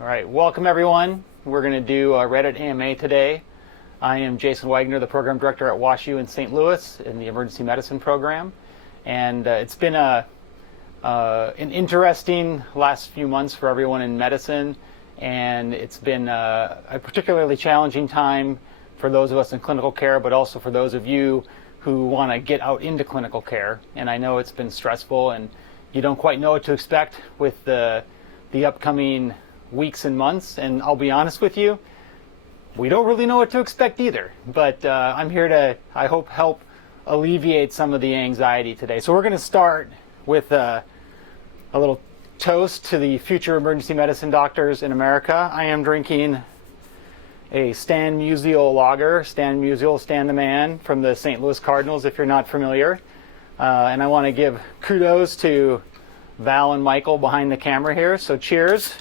All right, welcome everyone. We're going to do Reddit AMA today. I am Jason Wagner, the program director at WashU in St. Louis in the emergency medicine program. And it's been an interesting last few months for everyone in medicine. And it's been a particularly challenging time for those of us in clinical care, but also for those of you who want to get out into clinical care. And I know it's been stressful and you don't quite know what to expect with the upcoming weeks and months. And I'll be honest with you, we don't really know what to expect either. But I'm here to, I hope, help alleviate some of the anxiety today. So we're going to start with a little toast to the future emergency medicine doctors in America. I am drinking a Stan Musial lager. Stan Musial, Stan the Man, from the St. Louis Cardinals, if you're not familiar. And I want to give kudos to Val and Michael behind the camera here. So cheers.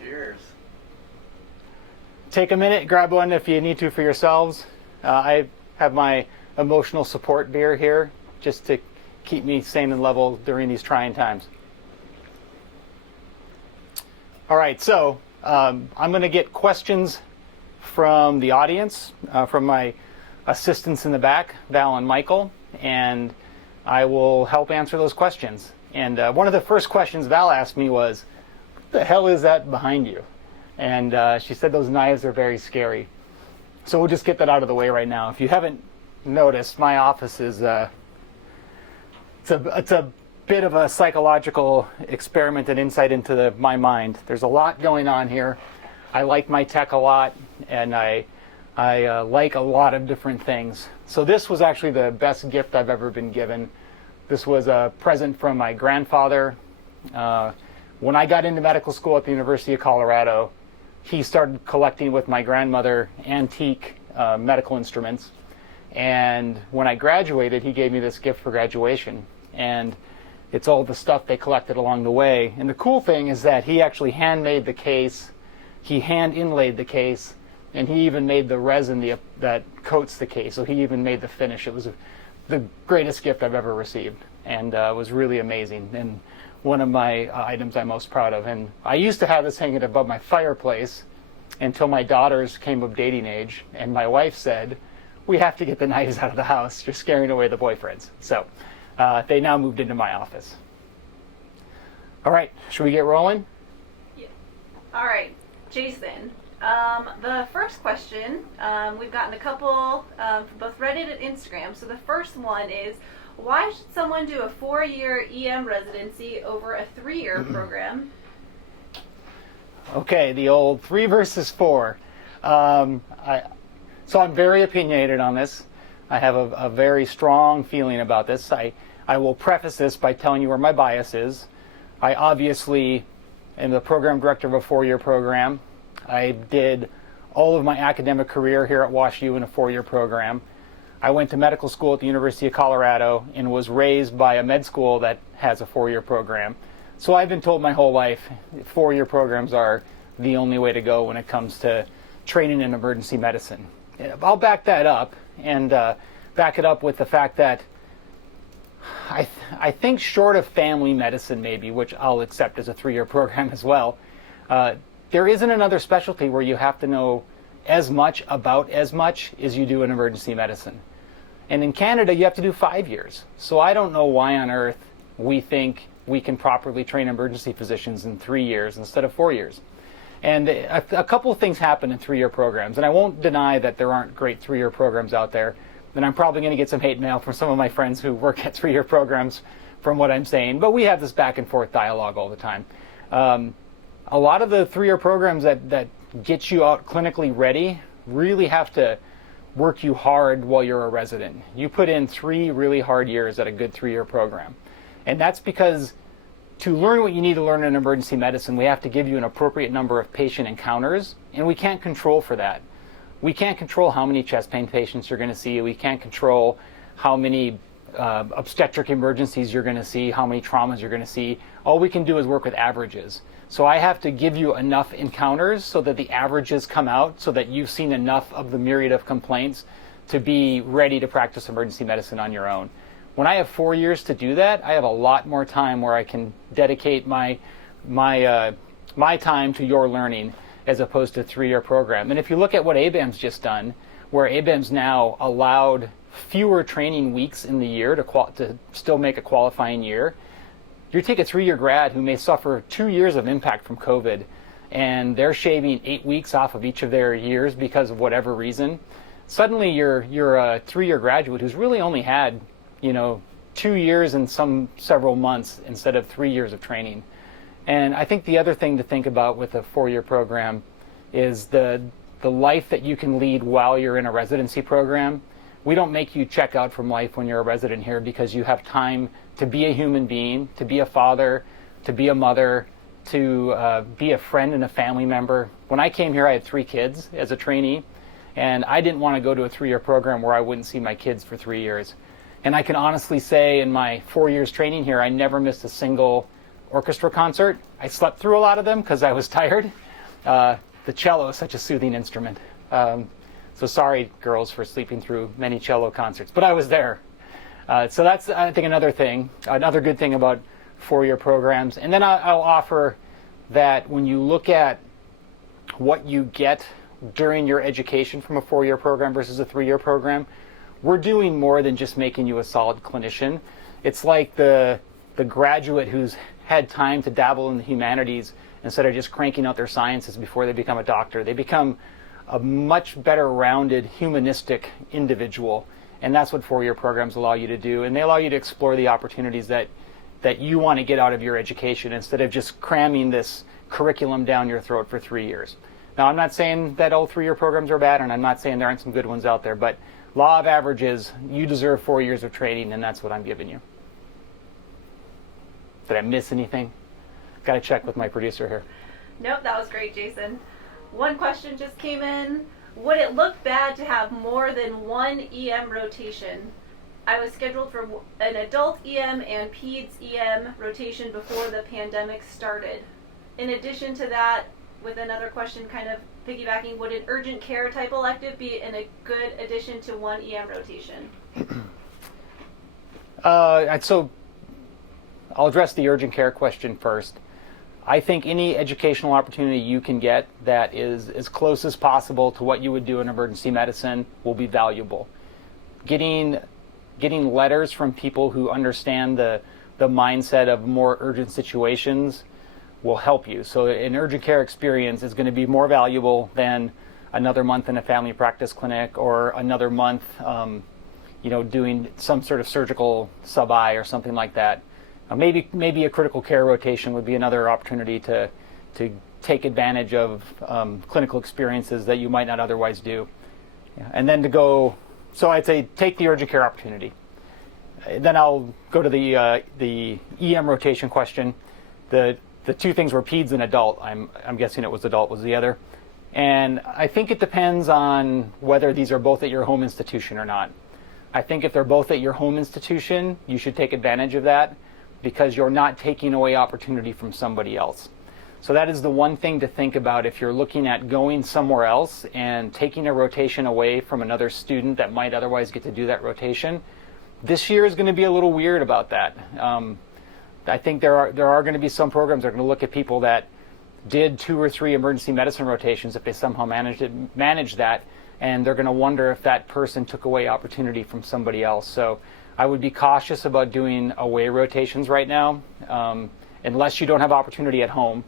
Cheers. Take a minute, grab one if you need to for yourselves. I have my emotional support beer here just to keep me sane and level during these trying times. All right, so I'm going to get questions from the audience, from my assistants in the back, Val and Michael, and I will help answer those questions. And one of the first questions Val asked me was, "What the hell is that behind you?" And she said those knives are very scary. So we'll just get that out of the way right now. If you haven't noticed, my office is it's a bit of a psychological experiment and insight into my mind. There's a lot going on here. I like my tech a lot, and I like a lot of different things. So this was actually the best gift I've ever been given. This was a present from my grandfather. When I got into medical school at the University of Colorado, he started collecting with my grandmother antique medical instruments. And when I graduated, he gave me this gift for graduation. And it's all the stuff they collected along the way. And the cool thing is that he actually handmade the case. He hand inlaid the case. And he even made the resin that coats the case. So he even made the finish. It was the greatest gift I've ever received. And it was really amazing. And one of my items I'm most proud of. And I used to have this hanging above my fireplace until my daughters came of dating age. And my wife said, "We have to get the knives out of the house. You're scaring away the boyfriends." So they now moved into my office. All right, should we get rolling? Yeah. All right, Jason. The first question, we've gotten a couple from both Reddit and Instagram. So the first one is, why should someone do a 4-year EM residency over a 3-year program? Okay, the old 3 versus 4. So I'm very opinionated on this. I have a very strong feeling about this. I will preface this by telling you where my bias is. I obviously am the program director of a 4-year program. I did all of my academic career here at WashU in a 4-year program. I went to medical school at the University of Colorado and was raised by a med school that has a 4-year program. So I've been told my whole life 4-year programs are the only way to go when it comes to training in emergency medicine. I'll back that up and back it up with the fact that I think short of family medicine maybe, which I'll accept as a 3-year program as well, there isn't another specialty where you have to know as much about as much as you do in emergency medicine. And in Canada, you have to do 5 years. So I don't know why on earth we think we can properly train emergency physicians in 3 years instead of 4 years. And a couple of things happen in 3-year programs. And I won't deny that there aren't great 3-year programs out there. And I'm probably going to get some hate mail from some of my friends who work at 3-year programs from what I'm saying. But we have this back and forth dialogue all the time. A lot of the 3-year programs that get you out clinically ready really have to work you hard while you're a resident. You put in 3 really hard years at a good 3-year program. And that's because to learn what you need to learn in emergency medicine, we have to give you an appropriate number of patient encounters, and we can't control for that. We can't control how many chest pain patients you're going to see. We can't control how many obstetric emergencies you're going to see, how many traumas you're going to see. All we can do is work with averages. So I have to give you enough encounters so that the averages come out, so that you've seen enough of the myriad of complaints to be ready to practice emergency medicine on your own. When I have 4 years to do that, I have a lot more time where I can dedicate my my time to your learning as opposed to a 3-year program. And if you look at what ABAM's just done, where ABAM's now allowed fewer training weeks in the year to still make a qualifying year, you take a 3-year grad who may suffer 2 years of impact from COVID, and they're shaving 8 weeks off of each of their years because of whatever reason. Suddenly you're a 3-year graduate who's really only had, 2 years and several months instead of 3 years of training. And I think the other thing to think about with a 4-year program is the life that you can lead while you're in a residency program. We don't make you check out from life when you're a resident here because you have time to be a human being, to be a father, to be a mother, to be a friend and a family member. When I came here, I had 3 kids as a trainee, and I didn't want to go to a 3-year program where I wouldn't see my kids for 3 years. And I can honestly say in my 4 years training here, I never missed a single orchestra concert. I slept through a lot of them because I was tired. The cello is such a soothing instrument. So sorry, girls, for sleeping through many cello concerts, but I was there. So that's, I think, another good thing about 4-year programs. And then I'll offer that when you look at what you get during your education from a 4-year program versus a 3-year program, we're doing more than just making you a solid clinician. It's like the graduate who's had time to dabble in the humanities instead of just cranking out their sciences before they become a doctor. They become a much better rounded humanistic individual, and that's what 4-year programs allow you to do. And they allow you to explore the opportunities that you want to get out of your education instead of just cramming this curriculum down your throat for 3 years. Now, I'm not saying that all 3-year programs are bad, and I'm not saying there aren't some good ones out there, but law of averages, you deserve 4 years of training, and that's what I'm giving you. Did I miss anything? Got to check with my producer here. Nope, that was great, Jason. One question just came in. Would it look bad to have more than one EM rotation? I was scheduled for an adult EM and peds EM rotation before the pandemic started. In addition to that, with another question kind of piggybacking, would an urgent care type elective be a good addition to one EM rotation? So I'll address the urgent care question first. I think any educational opportunity you can get that is as close as possible to what you would do in emergency medicine will be valuable. Getting letters from people who understand the mindset of more urgent situations will help you. So an urgent care experience is going to be more valuable than another month in a family practice clinic or another month doing some sort of surgical sub-I or something like that. Maybe a critical care rotation would be another opportunity to take advantage of clinical experiences that you might not otherwise do. And then so I'd say take the urgent care opportunity. Then I'll go to the EM rotation question. The 2 things were peds and adult. I'm guessing it was adult was the other. And I think it depends on whether these are both at your home institution or not. I think if they're both at your home institution, you should take advantage of that, because you're not taking away opportunity from somebody else. So that is the one thing to think about if you're looking at going somewhere else and taking a rotation away from another student that might otherwise get to do that rotation. This year is going to be a little weird about that. I think there are going to be some programs that are going to look at people that did 2 or 3 emergency medicine rotations if they somehow managed that, and they're going to wonder if that person took away opportunity from somebody else. So I would be cautious about doing away rotations right now, unless you don't have opportunity at home.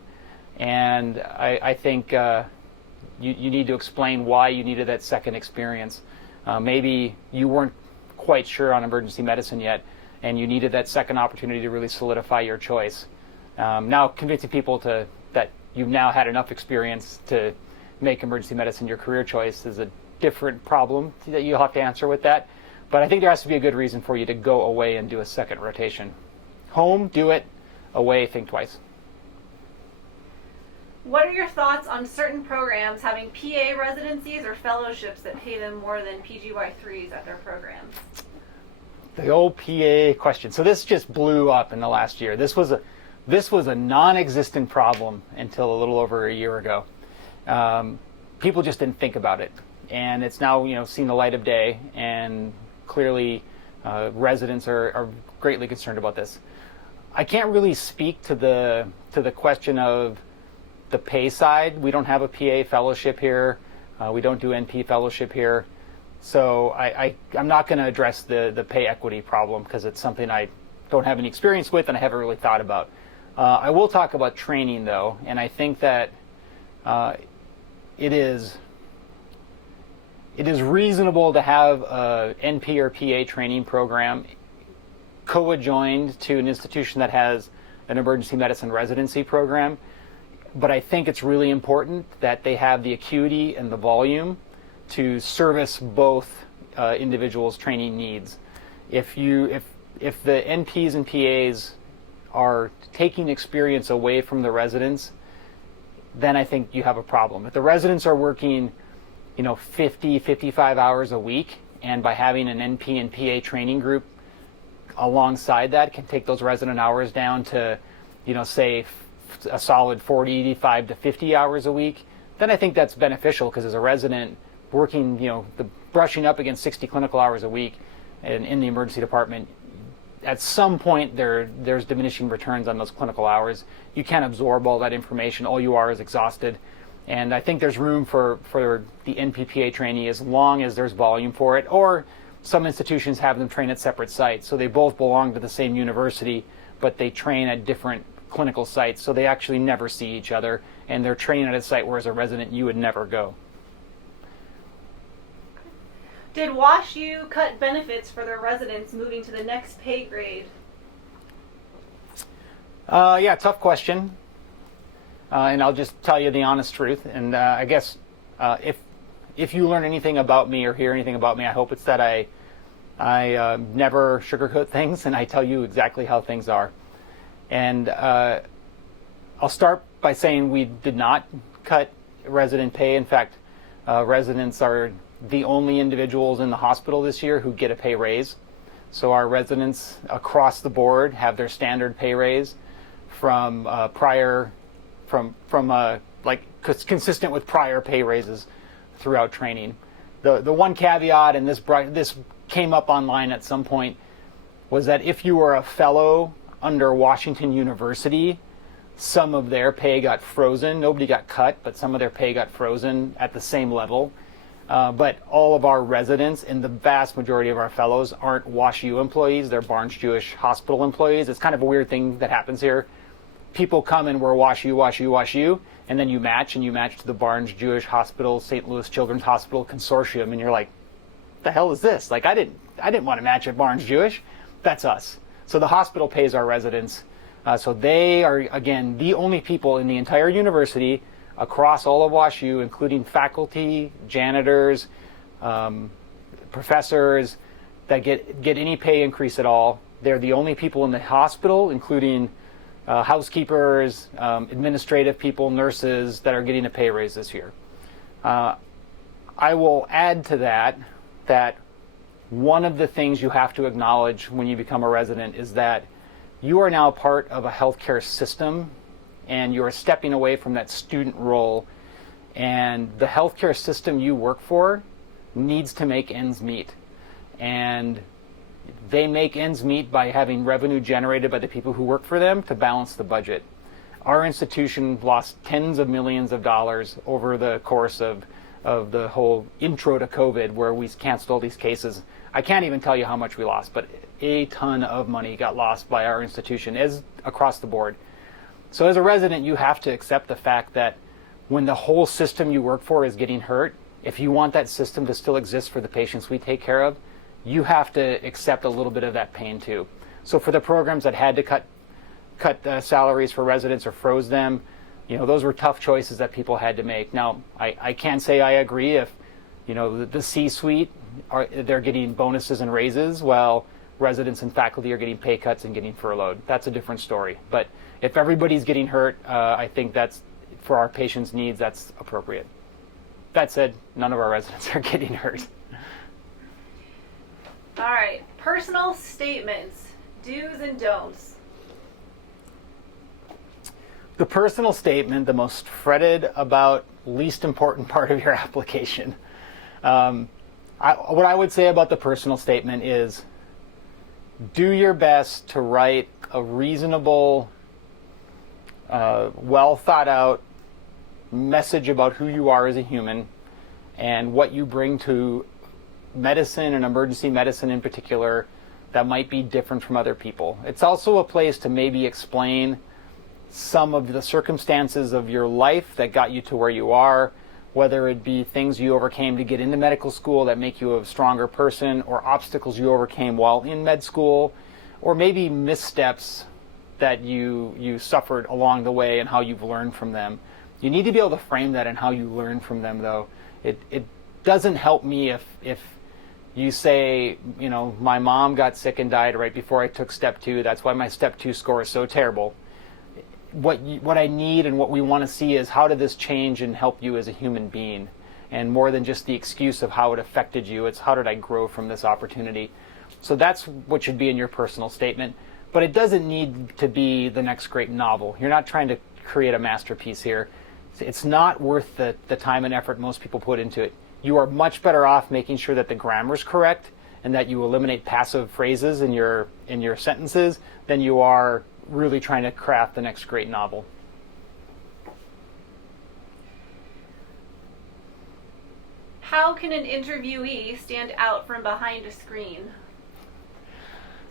And I think you need to explain why you needed that second experience. Maybe you weren't quite sure on emergency medicine yet, and you needed that second opportunity to really solidify your choice. Now, convincing people that you've now had enough experience to make emergency medicine your career choice is a different problem that you'll have to answer with that. But I think there has to be a good reason for you to go away and do a second rotation. Home, do it. Away, think twice. What are your thoughts on certain programs having PA residencies or fellowships that pay them more than PGY3s at their programs? The old PA question. So this just blew up in the last year. This was a non-existent problem until a little over a year ago. People just didn't think about it, and it's now seen the light of day, and clearly residents are greatly concerned about this. I can't really speak to the question of the pay side. We don't have a PA fellowship here. We don't do NP fellowship here. So I'm not going to address the pay equity problem because it's something I don't have any experience with and I haven't really thought about. I will talk about training though, and I think that it is reasonable to have a NP or PA training program co-adjoined to an institution that has an emergency medicine residency program. But I think it's really important that they have the acuity and the volume to service both individuals' training needs. If the NPs and PAs are taking experience away from the residents, then I think you have a problem. If the residents are working, 50, 55 hours a week, and by having an NP and PA training group alongside that can take those resident hours down to, say a solid 45 to 50 hours a week, then I think that's beneficial because as a resident working, brushing up against 60 clinical hours a week in the emergency department, at some point there's diminishing returns on those clinical hours. You can't absorb all that information. All you are is exhausted. And I think there's room for the NPPA trainee as long as there's volume for it, or some institutions have them train at separate sites. So they both belong to the same university, but they train at different clinical sites, so they actually never see each other, and they're training at a site where as a resident you would never go. Did WashU cut benefits for their residents moving to the next pay grade? Yeah, tough question. And I'll just tell you the honest truth. And I guess if you learn anything about me or hear anything about me, I hope it's that I never sugarcoat things and I tell you exactly how things are. And I'll start by saying we did not cut resident pay. In fact, residents are the only individuals in the hospital this year who get a pay raise. So our residents across the board have their standard pay raise from consistent with prior pay raises throughout training. The one caveat, and this came up online at some point, was that if you were a fellow under Washington University, some of their pay got frozen. Nobody got cut, but some of their pay got frozen at the same level. But all of our residents and the vast majority of our fellows aren't WashU employees. They're Barnes-Jewish Hospital employees. It's kind of a weird thing that happens here. People come and we're WashU, and then you match to the Barnes-Jewish Hospital, St. Louis Children's Hospital Consortium, and you're like, the hell is this? Like, I didn't want to match at Barnes-Jewish. That's us. So the hospital pays our residents. So they are, again, the only people in the entire university across all of WashU, including faculty, janitors, professors, that get any pay increase at all. They're the only people in the hospital, including housekeepers, administrative people, nurses, that are getting a pay raise this year. I will add to that one of the things you have to acknowledge when you become a resident is that you are now part of a healthcare system and you are stepping away from that student role, and the healthcare system you work for needs to make ends meet. And they make ends meet by having revenue generated by the people who work for them to balance the budget. Our institution lost tens of millions of dollars over the course of the whole intro to COVID, where we canceled all these cases. I can't even tell you how much we lost, but a ton of money got lost by our institution as across the board. So as a resident, you have to accept the fact that when the whole system you work for is getting hurt, if you want that system to still exist for the patients we take care of, you have to accept a little bit of that pain too. So for the programs that had to cut salaries for residents or froze them, those were tough choices that people had to make. Now, I can't say I agree if, the C-suite, they're getting bonuses and raises while residents and faculty are getting pay cuts and getting furloughed. That's a different story. But if everybody's getting hurt, I think that's, for our patients' needs, that's appropriate. That said, none of our residents are getting hurt. All right, personal statements, do's and don'ts. The personal statement, the most fretted about, least important part of your application. What I would say about the personal statement is do your best to write a reasonable, well thought out message about who you are as a human and what you bring to medicine and emergency medicine in particular that might be different from other people. It's also a place to maybe explain some of the circumstances of your life that got you to where you are, whether it be things you overcame to get into medical school that make you a stronger person, or obstacles you overcame while in med school, or maybe missteps that you suffered along the way and how you've learned from them. You need to be able to frame that in how you learn from them, though. It doesn't help me if you say, you know, my mom got sick and died right before I took step 2. That's why my step 2 score is so terrible. What I need and what we want to see is, how did this change and help you as a human being? And more than just the excuse of how it affected you, it's how did I grow from this opportunity? So that's what should be in your personal statement. But it doesn't need to be the next great novel. You're not trying to create a masterpiece here. It's not worth the time and effort most people put into it. You are much better off making sure that the grammar is correct and that you eliminate passive phrases in your sentences than you are really trying to craft the next great novel. How can an interviewee stand out from behind a screen?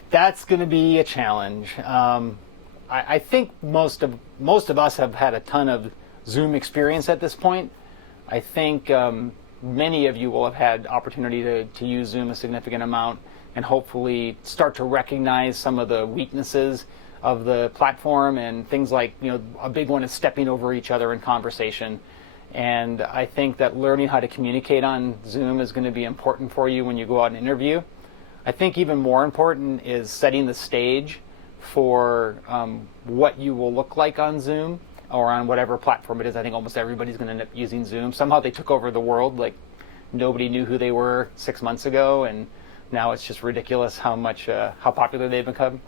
That's going to be a challenge. I think most of us have had a ton of Zoom experience at this point. I think many of you will have had opportunity to use Zoom a significant amount and hopefully start to recognize some of the weaknesses of the platform and things like, you know, a big one is stepping over each other in conversation. And I think that learning how to communicate on Zoom is going to be important for you when you go out and interview. I think even more important is setting the stage for what you will look like on Zoom or on whatever platform it is. I think almost everybody's going to end up using Zoom. Somehow they took over the world. Like, nobody knew who they were 6 months ago, and now it's just ridiculous how popular they've become.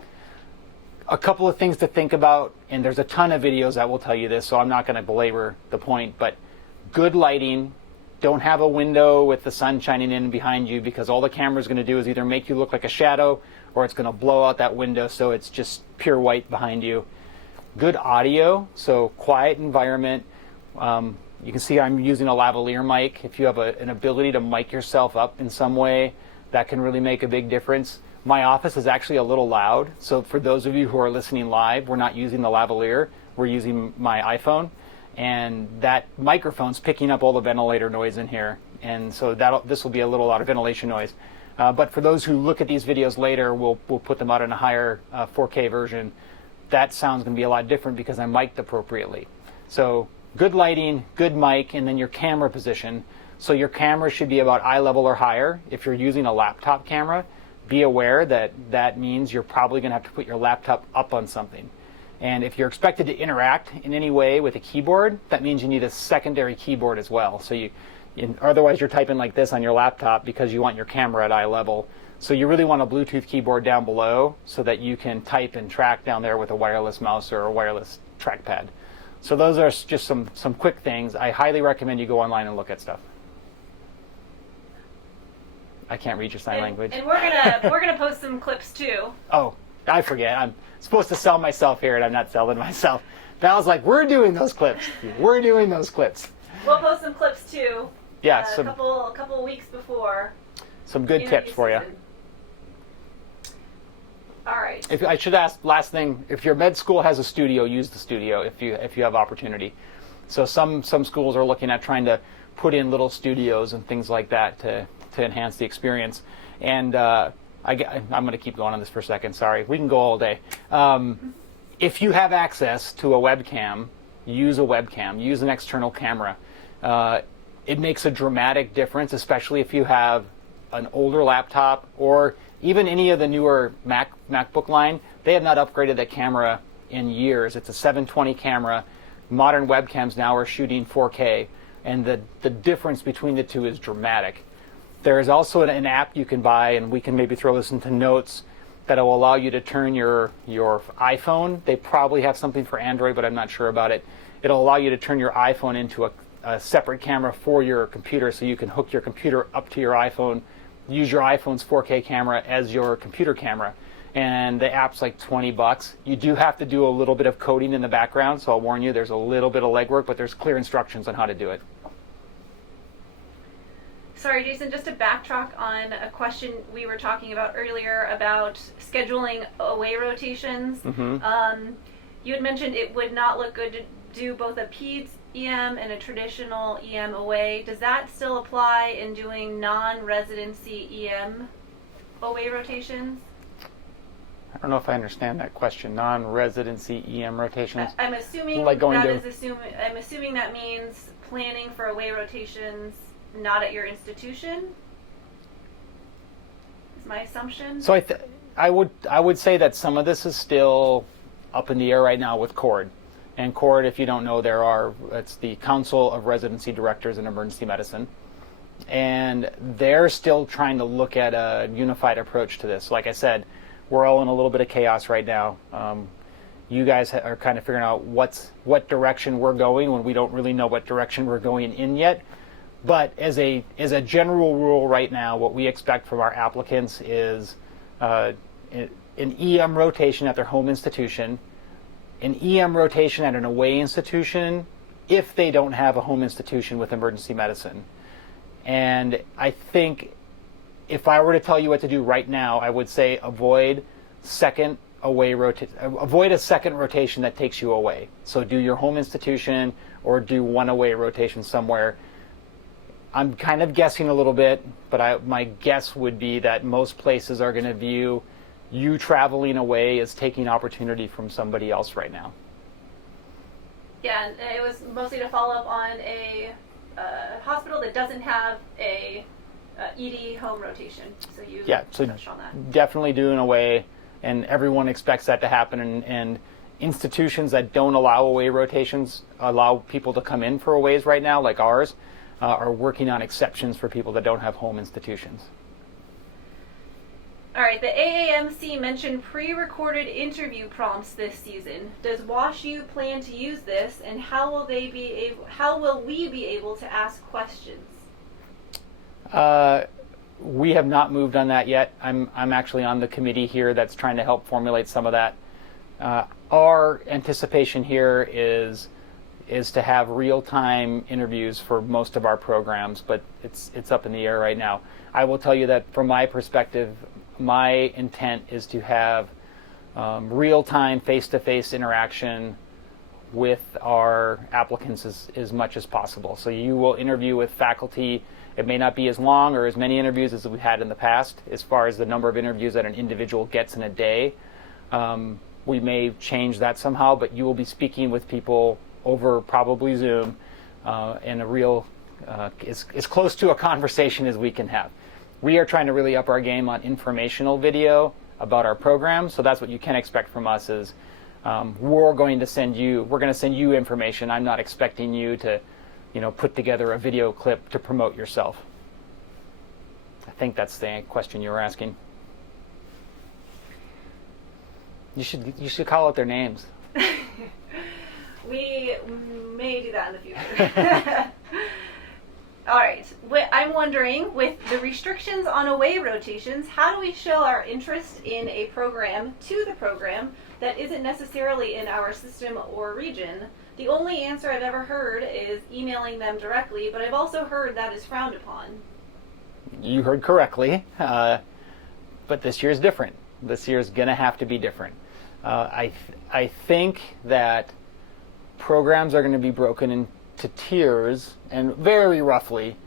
A couple of things to think about, and there's a ton of videos that will tell you this, so I'm not going to belabor the point, but good lighting. Don't have a window with the sun shining in behind you, because all the camera's going to do is either make you look like a shadow or it's going to blow out that window so it's just pure white behind you. Good audio, so quiet environment. You can see I'm using a lavalier mic. If you have an ability to mic yourself up in some way, that can really make a big difference. My office is actually a little loud, so for those of you who are listening live, we're not using the lavalier, we're using my iPhone, and that microphone's picking up all the ventilator noise in here, and so this will be a little lot of ventilation noise. But for those who look at these videos later, we'll put them out in a higher 4K version. That sound's going to be a lot different because I'm mic'd appropriately. So good lighting, good mic, and then your camera position. So your camera should be about eye level or higher. If you're using a laptop camera, be aware that that means you're probably going to have to put your laptop up on something. And if you're expected to interact in any way with a keyboard, that means you need a secondary keyboard as well. So otherwise you're typing like this on your laptop because you want your camera at eye level. So you really want a Bluetooth keyboard down below so that you can type and track down there with a wireless mouse or a wireless trackpad. So those are just some quick things. I highly recommend you go online and look at stuff. I can't read your sign language. And we're gonna post some clips too. Oh, I forget. I'm supposed to sell myself here, and I'm not selling myself. Val's like, we're doing those clips. We're doing those clips. We'll post some clips too. Yeah, a couple weeks before. Some good tips for you. All right. If I should ask, last thing, if your med school has a studio, use the studio if you have opportunity. So some schools are looking at trying to put in little studios and things like that to enhance the experience. And I'm going to keep going on this for a second. Sorry, we can go all day. If you have access to a webcam, use a webcam. Use an external camera. It makes a dramatic difference, especially if you have an older laptop or even any of the newer MacBook line. They have not upgraded that camera in years. It's a 720 camera. Modern webcams now are shooting 4K, and the difference between the two is dramatic. There is also an app you can buy, and we can maybe throw this into notes, that will allow you to turn your iPhone. They probably have something for Android, but I'm not sure about it. It'll allow you to turn your iPhone into a separate camera for your computer, so you can hook your computer up to your iPhone, use your iPhone's 4K camera as your computer camera. and the app's like $20. You do have to do a little bit of coding in the background, so I'll warn you, there's a little bit of legwork, but there's clear instructions on how to do it. Sorry, Jason, just to backtrack on a question we were talking about earlier about scheduling away rotations. You had mentioned it would not look good to do both a PEDS EM and a traditional EM away. Does that still apply in doing non-residency EM away rotations? I don't know if I understand that question. Non-residency EM rotations? I'm assuming like going that to... I'm assuming that means planning for away rotations not at your institution. Is my assumption. So I would say that some of this is still up in the air right now with CORD. And CORD, if you don't know, it's the Council of Residency Directors in Emergency Medicine. And they're still trying to look at a unified approach to this. Like I said, we're all in a little bit of chaos right now. You guys are kind of figuring out what direction we're going when we don't really know what direction we're going in yet. But as a general rule right now, what we expect from our applicants is an EM rotation at their home institution, an EM rotation at an away institution if they don't have a home institution with emergency medicine. And I think if I were to tell you what to do right now, I would say avoid a second rotation that takes you away. So do your home institution or do one away rotation somewhere. I'm kind of guessing a little bit, but my guess would be that most places are going to view you traveling away as taking opportunity from somebody else right now. Yeah, and it was mostly to follow up on a hospital that doesn't have a ED home rotation. So you touched on that. Definitely doing away, and everyone expects that to happen. And institutions that don't allow away rotations allow people to come in for aways right now, like ours. Are working on exceptions for people that don't have home institutions. All right, the AAMC mentioned pre-recorded interview prompts this season. Does WashU plan to use this, and how will we be able to ask questions? We have not moved on that yet. I'm actually on the committee here that's trying to help formulate some of that. Our anticipation here is to have real-time interviews for most of our programs, but it's up in the air right now. I will tell you that from my perspective, my intent is to have real-time, face-to-face interaction with our applicants as much as possible. So you will interview with faculty. It may not be as long or as many interviews as we've had in the past as far as the number of interviews that an individual gets in a day. We may change that somehow, but you will be speaking with people over probably Zoom in a real, as close to a conversation as we can have. We are trying to really up our game on informational video about our program, so that's what you can expect from us is we're going to send you information. I'm not expecting you to, put together a video clip to promote yourself. I think that's the question you were asking. You should call out their names. We may do that in the future. All right. I'm wondering, with the restrictions on away rotations, how do we show our interest in a program to the program that isn't necessarily in our system or region? The only answer I've ever heard is emailing them directly, but I've also heard that is frowned upon. You heard correctly, but this year is different. This year is going to have to be different. I think that programs are going to be broken into tiers, and very roughly,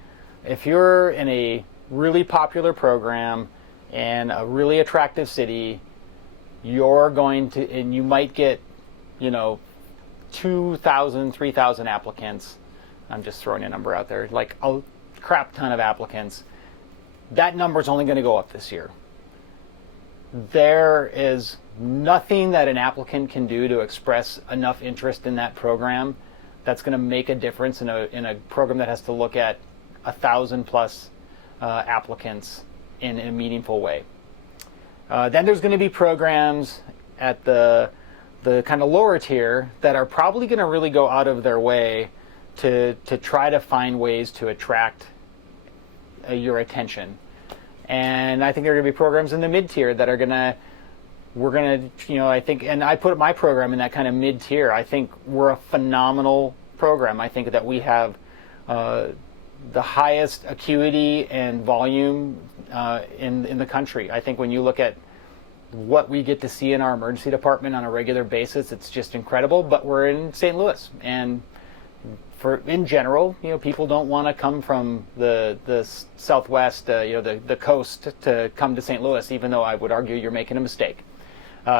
if you're in a really popular program in a really attractive city, you're going to, and you might get, 2,000, 3,000 applicants. I'm just throwing a number out there, like a crap ton of applicants. That number is only going to go up this year. There is nothing that an applicant can do to express enough interest in that program that's going to make a difference in a program that has to look at 1,000 plus applicants in a meaningful way. Then there's going to be programs at the kind of lower tier that are probably going to really go out of their way to try to find ways to attract your attention. And I think there are going to be programs in the mid-tier that are going to we're going to, I think, and I put my program in that kind of mid-tier. I think we're a phenomenal program. I think that we have the highest acuity and volume in the country. I think when you look at what we get to see in our emergency department on a regular basis, it's just incredible. But we're in St. Louis, and in general, people don't want to come from the Southwest, the coast to come to St. Louis, even though I would argue you're making a mistake.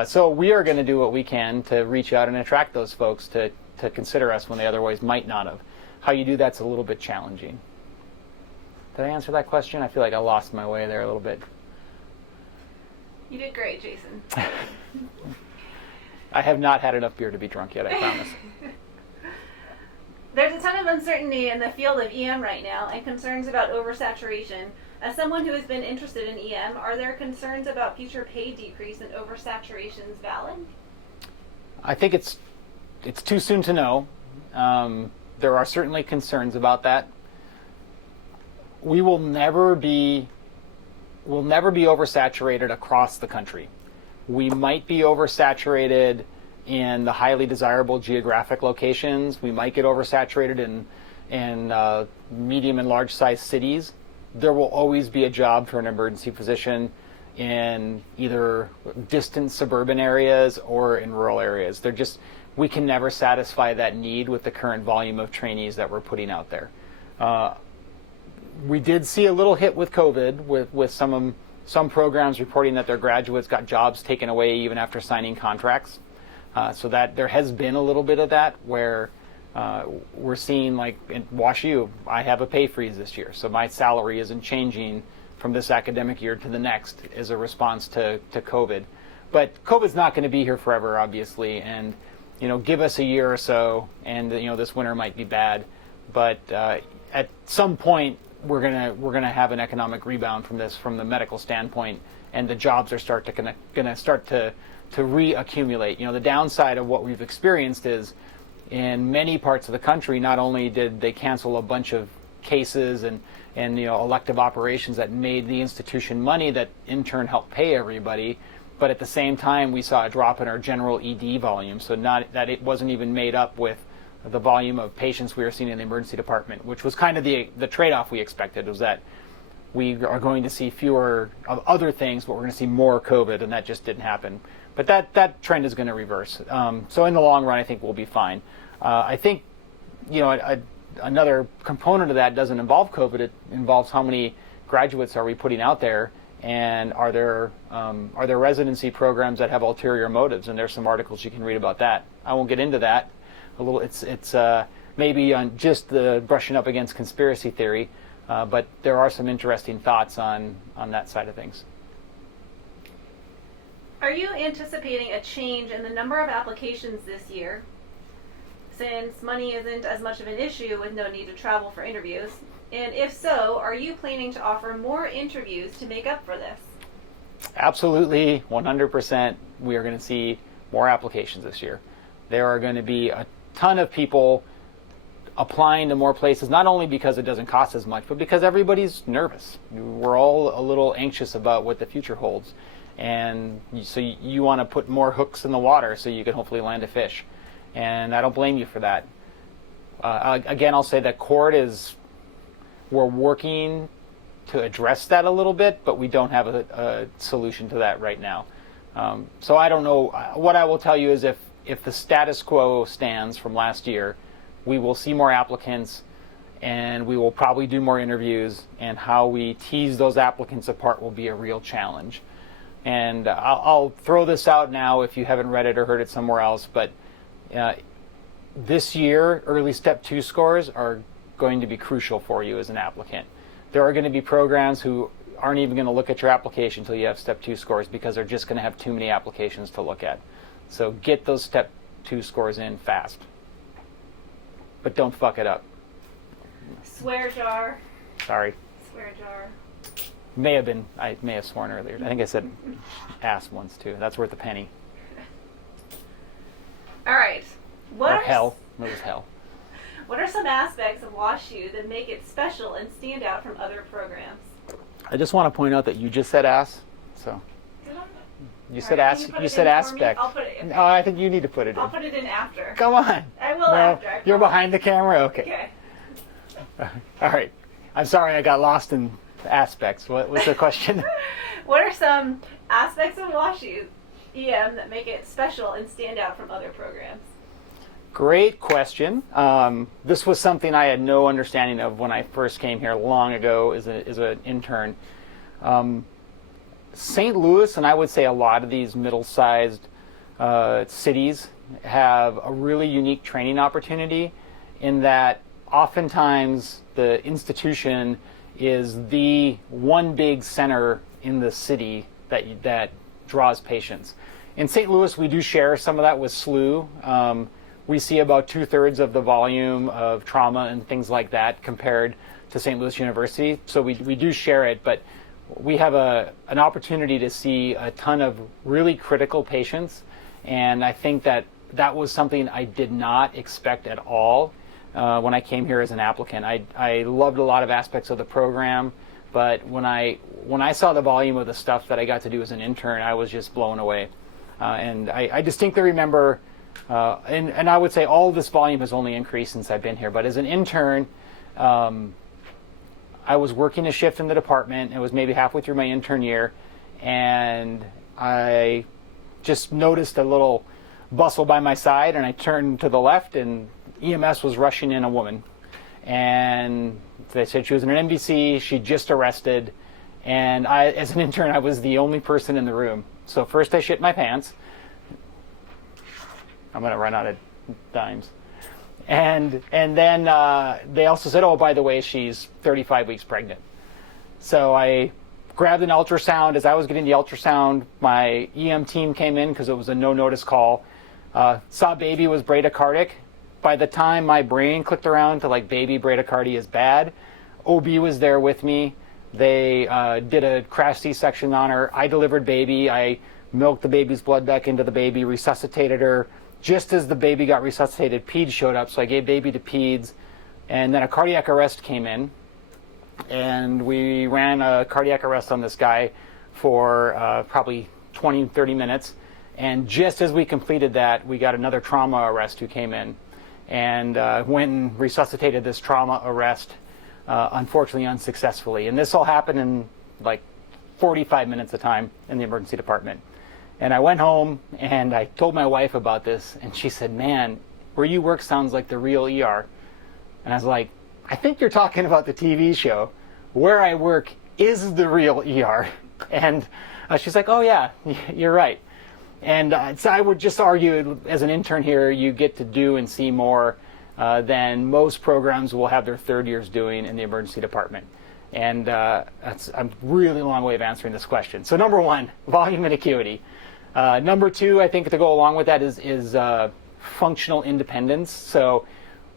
So we are going to do what we can to reach out and attract those folks to consider us when they otherwise might not have. How you do that's a little bit challenging. Did I answer that question? I feel like I lost my way there a little bit. You did great, Jason. I have not had enough beer to be drunk yet, I promise. There's a ton of uncertainty in the field of EM right now and concerns about oversaturation. As someone who has been interested in EM, are there concerns about future pay decrease and oversaturations valid? I think it's too soon to know. There are certainly concerns about that. We'll never be oversaturated across the country. We might be oversaturated in the highly desirable geographic locations. We might get oversaturated in medium and large size cities. There will always be a job for an emergency physician in either distant suburban areas or in rural areas. We can never satisfy that need with the current volume of trainees that we're putting out there. We did see a little hit with COVID with some programs reporting that their graduates got jobs taken away even after signing contracts. So that there has been a little bit of that where we're seeing, like in WashU, I have a pay freeze this year, so my salary isn't changing from this academic year to the next as a response to COVID. But COVID's not going to be here forever, obviously, and give us a year or so, and this winter might be bad, but at some point we're gonna have an economic rebound from this, from the medical standpoint, and the jobs are gonna start to reaccumulate. The downside of what we've experienced is, in many parts of the country, not only did they cancel a bunch of cases and elective operations that made the institution money that in turn helped pay everybody, but at the same time we saw a drop in our general ED volume. So not that it wasn't even made up with the volume of patients we were seeing in the emergency department, which was kind of the trade-off we expected, was that we are going to see fewer of other things, but we're going to see more COVID, and that just didn't happen. But that trend is going to reverse. So in the long run, I think we'll be fine. I think, another component of that doesn't involve COVID. It involves how many graduates are we putting out there, and are there residency programs that have ulterior motives? And there's some articles you can read about that. I won't get into that. It's maybe on just the brushing up against conspiracy theory, but there are some interesting thoughts on that side of things. Are you anticipating a change in the number of applications this year, since money isn't as much of an issue with no need to travel for interviews? And if so, are you planning to offer more interviews to make up for this? Absolutely, 100%. We are going to see more applications this year. There are going to be a ton of people applying to more places, not only because it doesn't cost as much, but because everybody's nervous. We're all a little anxious about what the future holds. And so you want to put more hooks in the water so you can hopefully land a fish. And I don't blame you for that. Again, I'll say that we're working to address that a little bit, but we don't have a solution to that right now. So I don't know. What I will tell you is if the status quo stands from last year, we will see more applicants, and we will probably do more interviews, and how we tease those applicants apart will be a real challenge. And I'll throw this out now if you haven't read it or heard it somewhere else, but this year, early Step 2 scores are going to be crucial for you as an applicant. There are going to be programs who aren't even going to look at your application until you have Step 2 scores, because they're just going to have too many applications to look at. So get those Step 2 scores in fast. But don't fuck it up. Swear jar. Sorry. Swear jar. I may have sworn earlier. I think I said ass once too. That's worth a penny. All right. Hell. It was hell. What are some aspects of WashU that make it special and stand out from other programs? I just want to point out that you just said ass. So. You All said right, can you put you it said in for me? aspect. I'll put it in. No, I think you need to put it in. I'll put it in after. Come on. I will No, after. I you're promise. behind the camera? Okay. Okay. All right. I'm sorry I got lost in aspects. What's the question? What are some aspects of WashU EM that make it special and stand out from other programs? Great question. This was something I had no understanding of when I first came here long ago as an intern. St. Louis, and I would say a lot of these middle-sized cities, have a really unique training opportunity in that oftentimes the institution is the one big center in the city that draws patients. In St. Louis, we do share some of that with SLOE. We see about 2/3 of the volume of trauma and things like that compared to St. Louis University. So we do share it, but we have an opportunity to see a ton of really critical patients. And I think that was something I did not expect at all when I came here as an applicant. I loved a lot of aspects of the program, but when I saw the volume of the stuff that I got to do as an intern, I was just blown away. And I distinctly remember, and I would say all of this volume has only increased since I've been here, but as an intern, I was working a shift in the department. It was maybe halfway through my intern year, and I just noticed a little bustle by my side, and I turned to the left, and EMS was rushing in a woman. And they said she was in an MDC, she just arrested, and as an intern, I was the only person in the room. So first I shit my pants. I'm going to run out of dimes. And then they also said, oh, by the way, she's 35 weeks pregnant. So I grabbed an ultrasound. As I was getting the ultrasound, my EM team came in because it was a no-notice call. Saw baby was bradycardic. By the time my brain clicked around to like baby bradycardia is bad, OB was there with me. They did a crash C-section on her. I delivered baby. I milked the baby's blood back into the baby, resuscitated her. Just as the baby got resuscitated, peds showed up, so I gave baby to peds, and then a cardiac arrest came in, and we ran a cardiac arrest on this guy for probably 20, 30 minutes, and just as we completed that, we got another trauma arrest who came in, and went and resuscitated this trauma arrest, unfortunately unsuccessfully. And this all happened in like 45 minutes of time in the emergency department. And I went home and I told my wife about this, and she said, man, where you work sounds like the real ER. And I was like, I think you're talking about the TV show. Where I work is the real ER. And she's like, oh yeah, you're right. And so I would just argue, as an intern here, you get to do and see more than most programs will have their third years doing in the emergency department. And that's a really long way of answering this question. So number one, volume and acuity. Number two, I think to go along with that is functional independence. So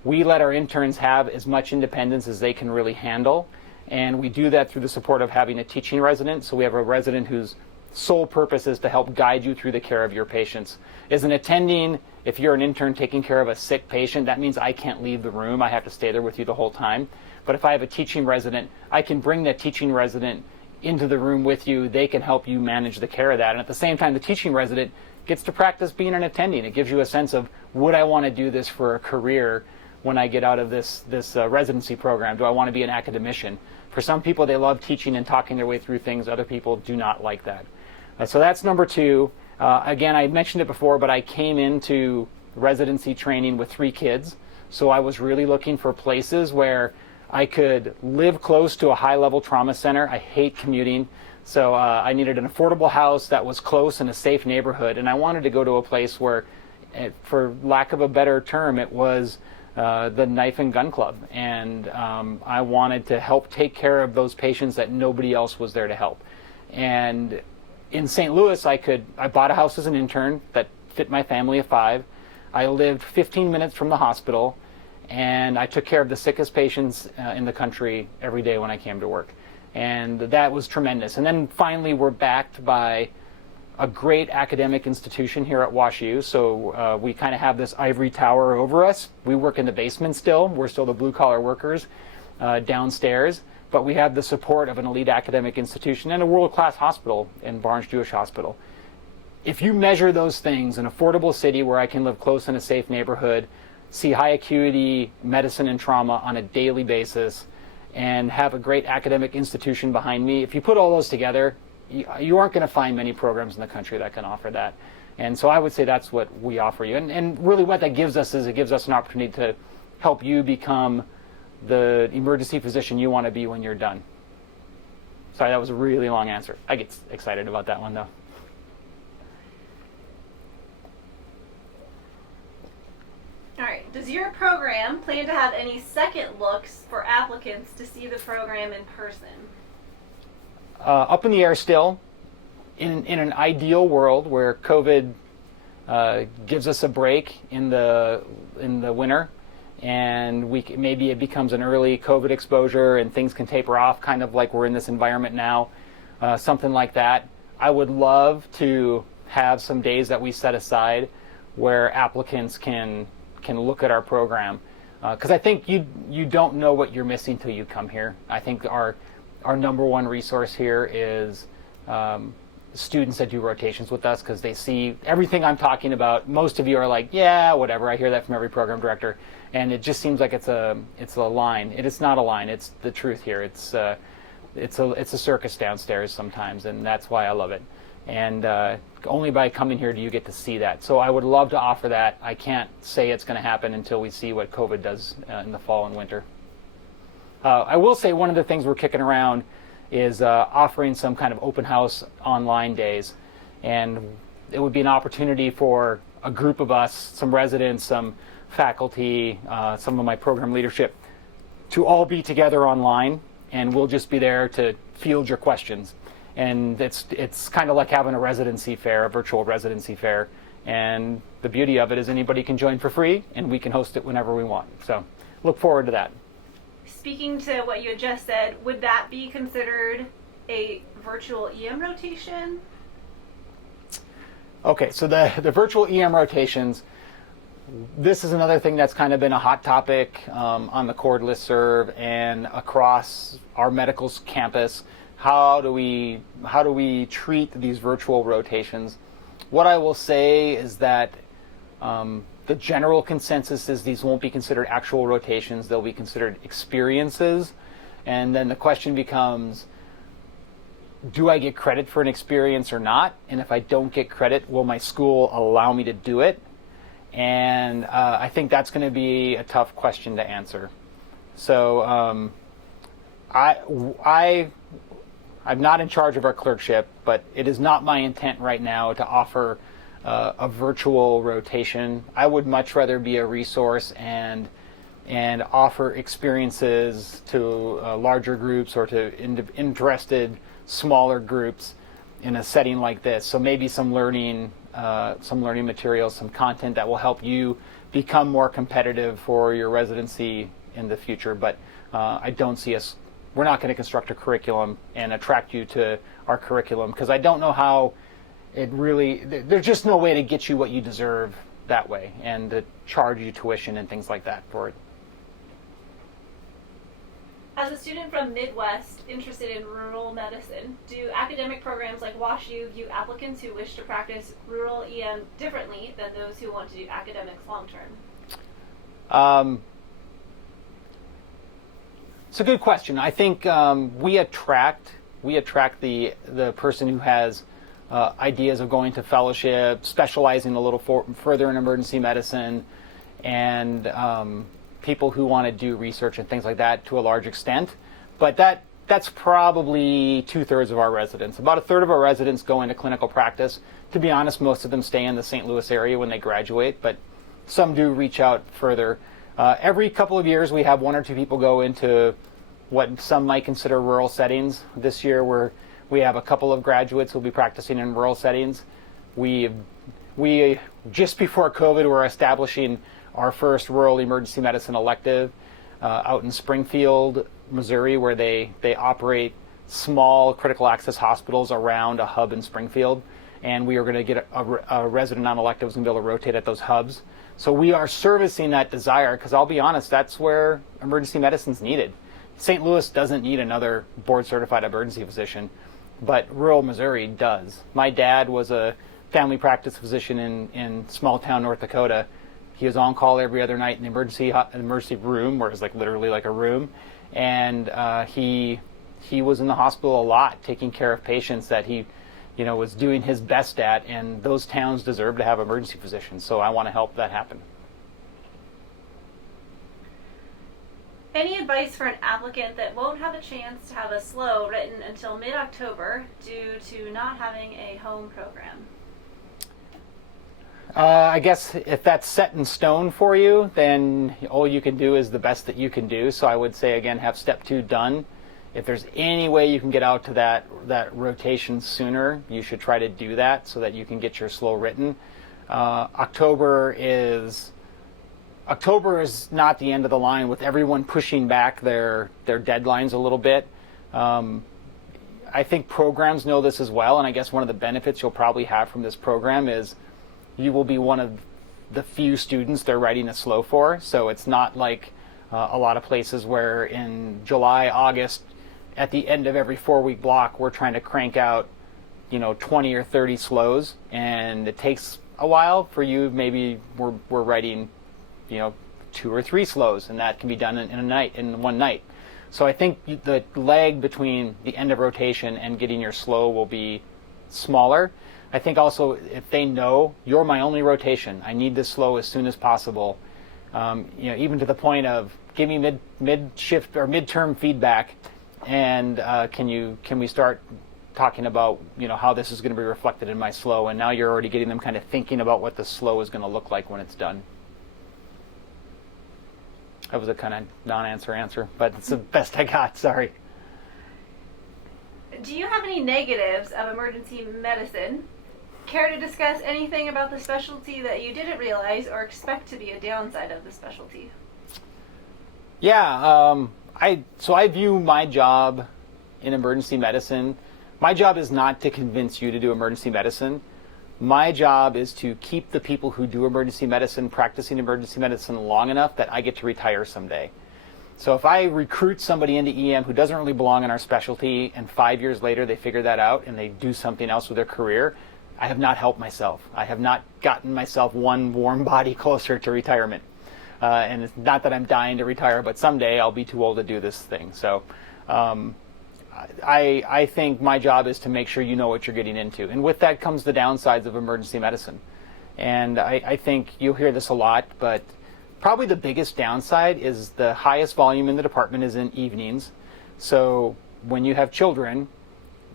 we let our interns have as much independence as they can really handle. And we do that through the support of having a teaching resident. So we have a resident whose sole purpose is to help guide you through the care of your patients. As an attending, if you're an intern taking care of a sick patient, that means I can't leave the room. I have to stay there with you the whole time. But if I have a teaching resident, I can bring that teaching resident into the room with you. They can help you manage the care of that. And at the same time, the teaching resident gets to practice being an attending. It gives you a sense of, would I want to do this for a career when I get out of this residency program? Do I want to be an academician? For some people, they love teaching and talking their way through things. Other people do not like that. So that's number two. Again, I mentioned it before, but I came into residency training with 3 kids. So I was really looking for places where I could live close to a high-level trauma center. I hate commuting, so I needed an affordable house that was close in a safe neighborhood, and I wanted to go to a place where, for lack of a better term, it was the knife and gun club, and I wanted to help take care of those patients that nobody else was there to help. And in St. Louis, I bought a house as an intern that fit my family of 5. I lived 15 minutes from the hospital, and I took care of the sickest patients in the country every day when I came to work. And that was tremendous. And then finally, we're backed by a great academic institution here at WashU. So we kind of have this ivory tower over us. We work in the basement still. We're still the blue-collar workers downstairs. But we have the support of an elite academic institution and a world-class hospital in Barnes Jewish Hospital. if you measure those things, an affordable city where I can live close in a safe neighborhood, see high acuity medicine and trauma on a daily basis, and have a great academic institution behind me, if you put all those together, you aren't going to find many programs in the country that can offer that. And so I would say that's what we offer you. And really what that gives us is it gives us an opportunity to help you become the emergency physician you want to be when you're done. Sorry, that was a really long answer. I get excited about that one, though. All right. Does your program plan to have any second looks for applicants to see the program in person? Up in the air still. In an ideal world where COVID gives us a break in the winter, and maybe it becomes an early COVID exposure and things can taper off, kind of like we're in this environment now, something like that. I would love to have some days that we set aside where applicants can look at our program, because I think you don't know what you're missing till you come here. I think our number one resource here is students that do rotations with us, because they see everything I'm talking about. Most of you are like, yeah, whatever. I hear that from every program director, and it just seems like it's a line. It is not a line. It's the truth here. It's a circus downstairs sometimes, and that's why I love it. And only by coming here do you get to see that. So I would love to offer that. I can't say it's going to happen until we see what COVID does in the fall and winter. I will say one of the things we're kicking around is offering some kind of open house online days. And it would be an opportunity for a group of us, some residents, some faculty, some of my program leadership, to all be together online, and we'll just be there to field your questions. And it's kind of like having a residency fair, a virtual residency fair. And the beauty of it is anybody can join for free, and we can host it whenever we want. So look forward to that. Speaking to what you had just said, would that be considered a virtual EM rotation? Okay, so the virtual EM rotations, this is another thing that's kind of been a hot topic on the CORD listserv and across our medical campus. How do we treat these virtual rotations? What I will say is that the general consensus is these won't be considered actual rotations. They'll be considered experiences. And then the question becomes, do I get credit for an experience or not? And if I don't get credit, will my school allow me to do it? And I think that's going to be a tough question to answer. So I'm not in charge of our clerkship, but it is not my intent right now to offer a virtual rotation. I would much rather be a resource and offer experiences to larger groups or to interested smaller groups in a setting like this. So maybe some learning materials, some content that will help you become more competitive for your residency in the future. But I don't see us. We're not going to construct a curriculum and attract you to our curriculum, because I don't know how there's just no way to get you what you deserve that way and to charge you tuition and things like that for it. As a student from Midwest interested in rural medicine, do academic programs like WashU view applicants who wish to practice rural EM differently than those who want to do academics long term? It's a good question. I think we attract the person who has ideas of going to fellowship, specializing a little further in emergency medicine, and people who want to do research and things like that to a large extent. But that's probably 2/3 of our residents. About 1/3 of our residents go into clinical practice. To be honest, most of them stay in the St. Louis area when they graduate, but some do reach out further. Every couple of years, we have 1 or 2 people go into what some might consider rural settings. This year, we have a couple of graduates who will be practicing in rural settings. We just before COVID, we're establishing our first rural emergency medicine elective out in Springfield, Missouri, where they operate small critical access hospitals around a hub in Springfield. And we are going to get a resident on electives and be able to rotate at those hubs. So we are servicing that desire, because I'll be honest, that's where emergency medicine is needed. St. Louis doesn't need another board-certified emergency physician, but rural Missouri does. My dad was a family practice physician in small town North Dakota. He was on call every other night in the emergency room, where it was like literally like a room, and he was in the hospital a lot, taking care of patients that he, was doing his best at, and those towns deserve to have emergency physicians. So I want to help that happen. Any advice for an applicant that won't have a chance to have a SLOE written until mid-October due to not having a home program? I guess if that's set in stone for you, then all you can do is the best that you can do. So I would say, again, have step 2 done. If there's any way you can get out to that rotation sooner, you should try to do that so that you can get your SLOE written. October is not the end of the line, with everyone pushing back their deadlines a little bit. I think programs know this as well, and I guess one of the benefits you'll probably have from this program is you will be one of the few students they're writing a SLOE for. So it's not like a lot of places where in July, August, at the end of every 4-week block, we're trying to crank out 20 or 30 SLOEs, and it takes a while. For you, maybe we're writing 2 or 3 SLOEs, and that can be done in one night. So I think the lag between the end of rotation and getting your SLOE will be smaller. I think also if they know you're my only rotation, I need this SLOE as soon as possible, even to the point of give me mid-shift or midterm feedback, and can we start talking about how this is going to be reflected in my SLOE, and now you're already getting them kind of thinking about what the SLOE is going to look like when it's done. That was a kind of non-answer answer, but it's the best I got. Sorry. Do you have any negatives of emergency medicine? Care to discuss anything about the specialty that you didn't realize or expect to be a downside of the specialty? Yeah, I view my job in emergency medicine. My job is not to convince you to do emergency medicine. My job is to keep the people who do emergency medicine practicing emergency medicine long enough that I get to retire someday. So if I recruit somebody into EM who doesn't really belong in our specialty, and 5 years later they figure that out and they do something else with their career, I have not helped myself. I have not gotten myself one warm body closer to retirement. And it's not that I'm dying to retire, but someday I'll be too old to do this thing. So I think my job is to make sure you know what you're getting into. And with that comes the downsides of emergency medicine. And I think you'll hear this a lot, but probably the biggest downside is the highest volume in the department is in evenings. So when you have children,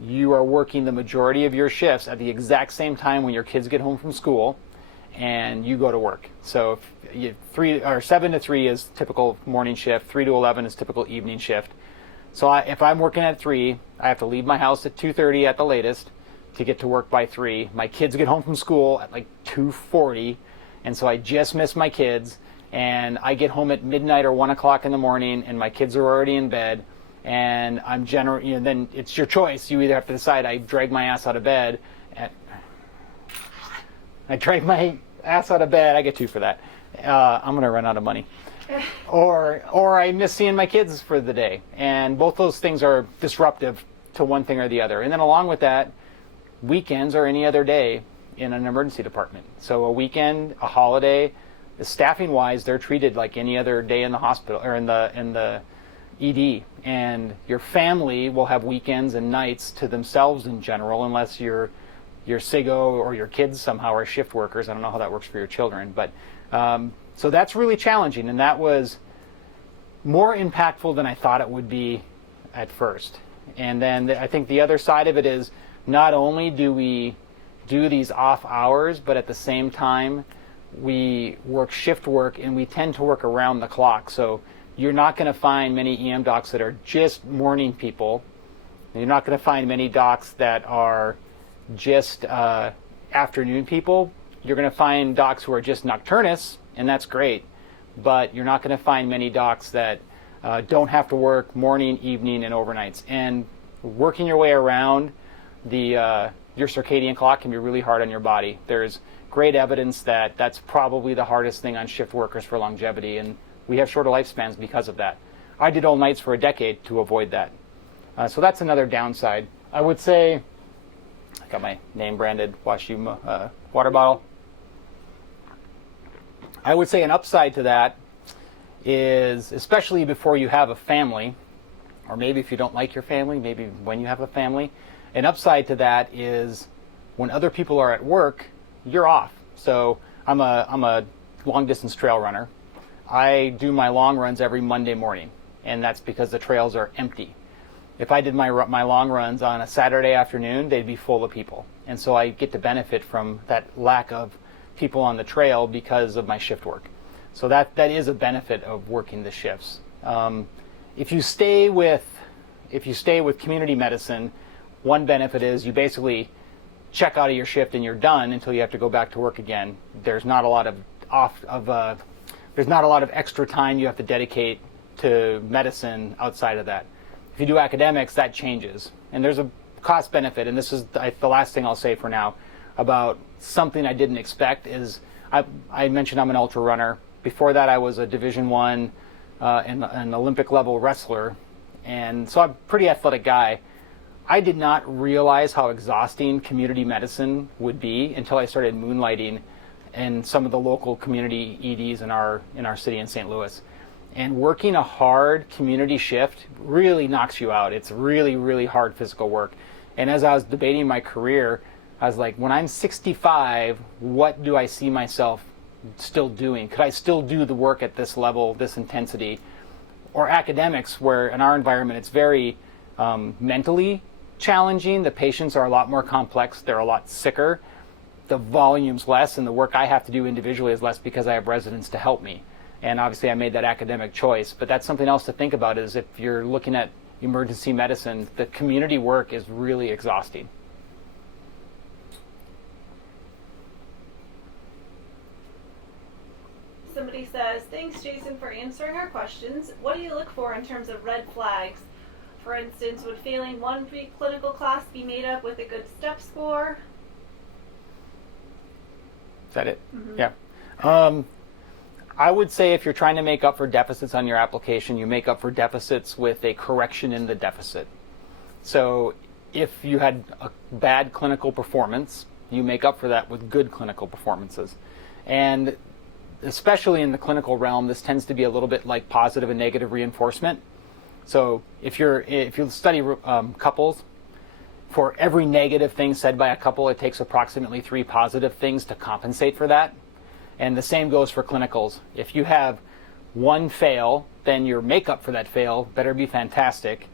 you are working the majority of your shifts at the exact same time when your kids get home from school and you go to work. So if 7 to 3 is typical morning shift, 3 to 11 is typical evening shift. So if I'm working at 3, I have to leave my house at 2:30 at the latest to get to work by 3. My kids get home from school at like 2:40, and so I just miss my kids, and I get home at midnight or 1 o'clock in the morning, and my kids are already in bed, and I'm then it's your choice. You either have to decide I drag my ass out of bed, I get 2 for that. I'm going to run out of money. Or I miss seeing my kids for the day. And both those things are disruptive to one thing or the other. And then along with that, weekends are any other day in an emergency department. So a weekend, a holiday, staffing-wise, they're treated like any other day in the hospital or in the ED. And your family will have weekends and nights to themselves in general, unless your SIGO or your kids somehow are shift workers. I don't know how that works for your children, but so that's really challenging, and that was more impactful than I thought it would be at first. And then I think the other side of it is not only do we do these off hours, but at the same time we work shift work, and we tend to work around the clock. So you're not going to find many EM docs that are just morning people. You're not going to find many docs that are just afternoon people. You're going to find docs who are just nocturnists, and that's great, but you're not going to find many docs that don't have to work morning, evening, and overnights. And working your way around your circadian clock can be really hard on your body. There's great evidence that that's probably the hardest thing on shift workers for longevity, and we have shorter lifespans because of that. I did all nights for a decade to avoid that. So that's another downside. I would say I got my name branded WashU water bottle. I would say an upside to that is, especially before you have a family, or maybe if you don't like your family, maybe when you have a family, an upside to that is when other people are at work, you're off. So I'm a long distance trail runner. I do my long runs every Monday morning, and that's because the trails are empty. If I did my long runs on a Saturday afternoon, they'd be full of people. And so I get to benefit from that lack of people on the trail because of my shift work. So that is a benefit of working the shifts. If you stay with community medicine, one benefit is you basically check out of your shift and you're done until you have to go back to work again. There's not a lot of extra time you have to dedicate to medicine outside of that. If you do academics, that changes, and there's a cost benefit. And this is the last thing I'll say for now about something I didn't expect. Is I mentioned I'm an ultra runner. Before that, I was a Division I and an Olympic level wrestler, and so I'm a pretty athletic guy. I did not realize how exhausting community medicine would be until I started moonlighting in some of the local community EDs in our city in St. Louis. And working a hard community shift really knocks you out. It's really, really hard physical work. And as I was debating my career, I was like, when I'm 65, what do I see myself still doing? Could I still do the work at this level, this intensity? Or academics, where in our environment it's very mentally challenging. The patients are a lot more complex. They're a lot sicker. The volume's less, and the work I have to do individually is less because I have residents to help me. And obviously I made that academic choice. But that's something else to think about, is if you're looking at emergency medicine, the community work is really exhausting. Somebody says, thanks, Jason, for answering our questions. What do you look for in terms of red flags? For instance, would failing one preclinical class be made up with a good step score? Is that it? Mm-hmm. Yeah. I would say if you're trying to make up for deficits on your application, you make up for deficits with a correction in the deficit. So if you had a bad clinical performance, you make up for that with good clinical performances. And especially in the clinical realm, this tends to be a little bit like positive and negative reinforcement. So if you study couples, for every negative thing said by a couple, it takes approximately 3 positive things to compensate for that. And the same goes for clinicals. If you have one fail, then your makeup for that fail better be fantastic.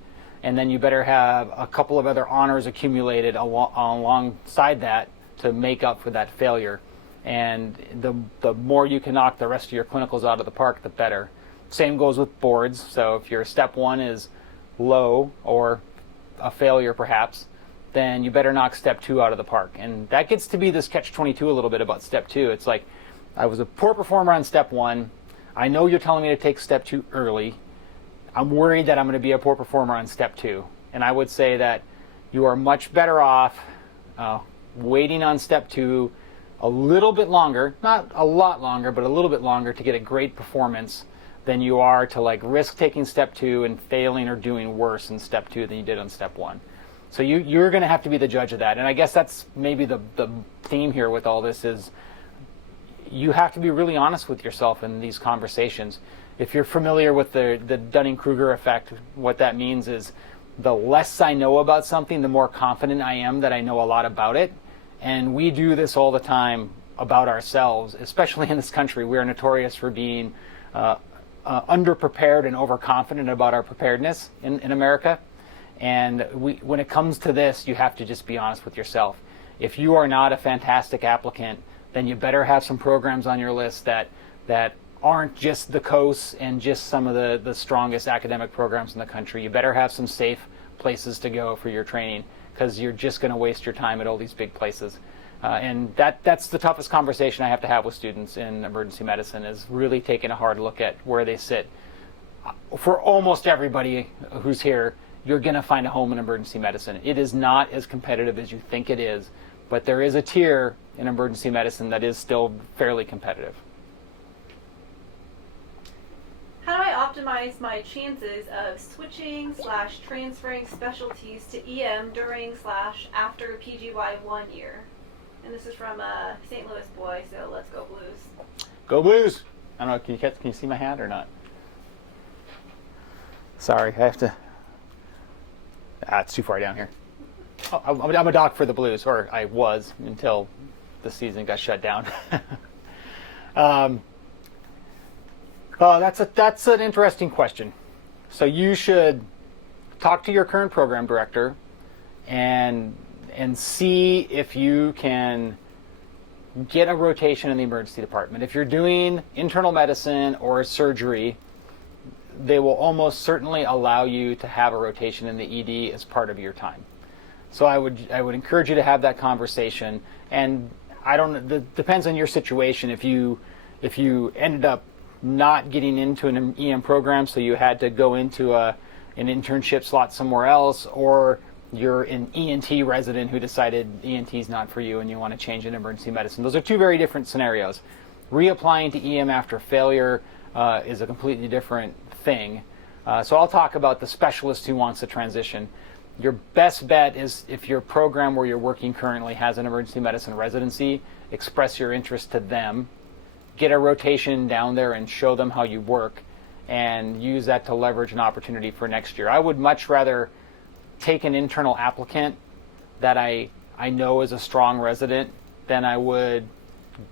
And then you better have a couple of other honors accumulated alongside that to make up for that failure. And the more you can knock the rest of your clinicals out of the park, the better. Same goes with boards. So if your step 1 is low or a failure perhaps, then you better knock step 2 out of the park. And that gets to be this catch-22 a little bit about step 2. It's like, I was a poor performer on step 1. I know you're telling me to take step 2 early. I'm worried that I'm going to be a poor performer on step 2. And I would say that you are much better off waiting on step 2 a little bit longer, not a lot longer, but a little bit longer to get a great performance than you are to like risk taking step 2 and failing or doing worse in step 2 than you did on step 1. So you're going to have to be the judge of that. And I guess that's maybe the theme here with all this is you have to be really honest with yourself in these conversations. If you're familiar with the Dunning-Kruger effect, what that means is the less I know about something, the more confident I am that I know a lot about it. And we do this all the time about ourselves, especially in this country. We are notorious for being underprepared and overconfident about our preparedness in America. And when it comes to this, you have to just be honest with yourself. If you are not a fantastic applicant, then you better have some programs on your list that aren't just the coasts and just some of the strongest academic programs in the country. You better have some safe places to go for your training, because you're just going to waste your time at all these big places. And that's the toughest conversation I have to have with students in emergency medicine, is really taking a hard look at where they sit. For almost everybody who's here, you're going to find a home in emergency medicine. It is not as competitive as you think it is, but there is a tier in emergency medicine that is still fairly competitive. How do I optimize my chances of switching / transferring specialties to EM during / after PGY 1 year? And this is from a St. Louis boy, so let's go Blues. Go Blues! I don't know, can you see my hat or not? Sorry, I have to. It's too far down here. Oh, I'm a doc for the Blues, or I was until the season got shut down. That's an interesting question. So you should talk to your current program director and see if you can get a rotation in the emergency department. If you're doing internal medicine or surgery, they will almost certainly allow you to have a rotation in the ED as part of your time. So I would encourage you to have that conversation. And it depends on your situation. If you ended up not getting into an EM program, so you had to go into an internship slot somewhere else, or you're an ENT resident who decided ENT is not for you and you want to change in emergency medicine. Those are two very different scenarios. Reapplying to EM after failure is a completely different thing. So I'll talk about the specialist who wants to transition. Your best bet is if your program where you're working currently has an emergency medicine residency, express your interest to them, get a rotation down there and show them how you work, and use that to leverage an opportunity for next year. I would much rather take an internal applicant that I know is a strong resident than I would,